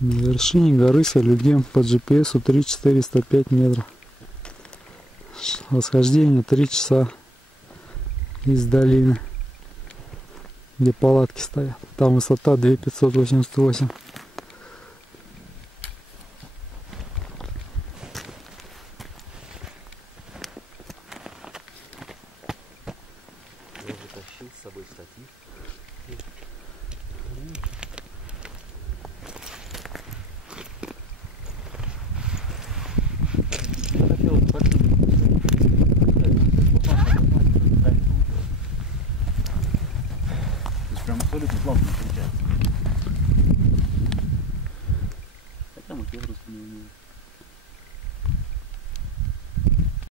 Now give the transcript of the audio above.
На вершине горы Солюгем по GPS 3405 метров. Восхождение 3 часа из долины, где палатки стоят. Там высота 2588. Я затащил с собой штатив. Я хотел прям абсолютно плавно.